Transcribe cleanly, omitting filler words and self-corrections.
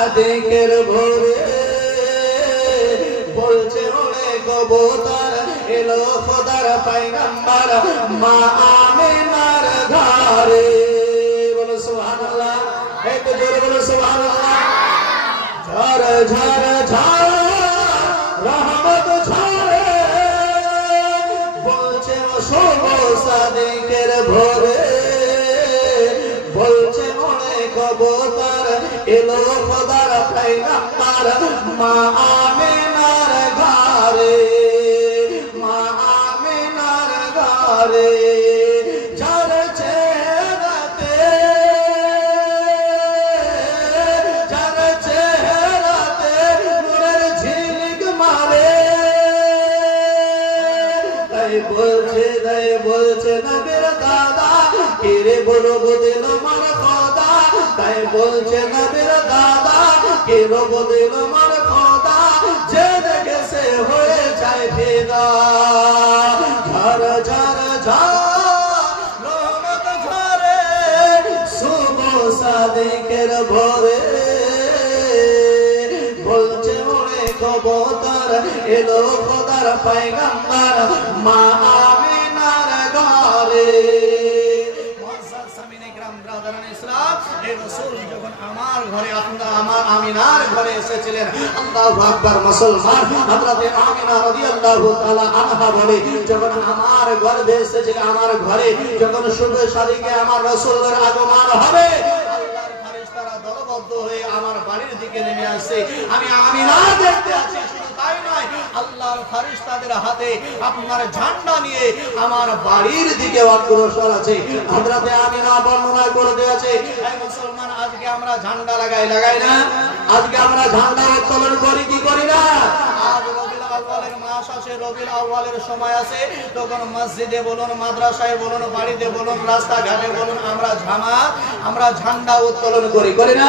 সাদিকের ভোরে বলছে ওরে কবুতর এলো খোদার পয়গম্বর মা আমিনার ঘরে। বলো সুবহানাল্লাহ, একটু জোরে বলো সুবহানাল্লাহ। ঝড় ঝড় ঝড় রহমত ঝরে বলছে ও শুভ সাদিকের ভোরে বলছে ওরে কবুতর এলো খোদার পয়গম্বর মা আমিনার ঘরে, মা আমিনার ঘরে। যার চেহারাতে যার চেহারাতে নূরের ঝিলিক মারে তাই বলছে নবীর দাদা কিরে বলব দিল মার খোদা, তাই বলছে নবীর দাদা কিরে দিল মার খোদা, যে দেখে সে হয়ে যায় ফিদা। ঝড় ঝড় ঝড় রহমত ঝরে শুভ সাদিকের ভোরে বলছে ওরে কবুতর এলো খোদার পয়গম্বর মা আমিনার ঘরে। আমার ঘরে আমার আমিনার ঘরে এসেছিলেন। আল্লাহু আকবার। মুসলমান হযরতে আমিনা রাদিয়াল্লাহু তাআলা আনহা বলে যখন আমার গর্ভে এসেছিলেন, আমার ঘরে যখন শুভ সাদিকে আমার রাসূলের আগমন হবে আল্লাহর ফেরেশতারা দলবদ্ধ হয়ে আমার বাড়ির দিকে নেমে আসে। আমি আমিনা দেখতে আছি, শুধু তাই নয় আল্লাহর ফেরেশতাদের হাতে আপনার ঝান্ডা নিয়ে আমার বাড়ির দিকে অগ্রসর আছে। হযরতে আমিনা বর্ণনা করে দিয়েছে, এই মুসলমান আজকে আমরা ঝান্ডা লাগাই না? আজকে আমরা ঝান্ডা উত্তোলন করি কি করি না? আজ রবিউল আউয়ালের মাস আছে, রবিউল আউয়ালের সময় আছে, তখন মসজিদে বলুন, মাদ্রাসায় বলুন, বাড়িতে বলুন, রাস্তাঘাটে বলুন, আমরা ঝান্ডা উত্তোলন করি না?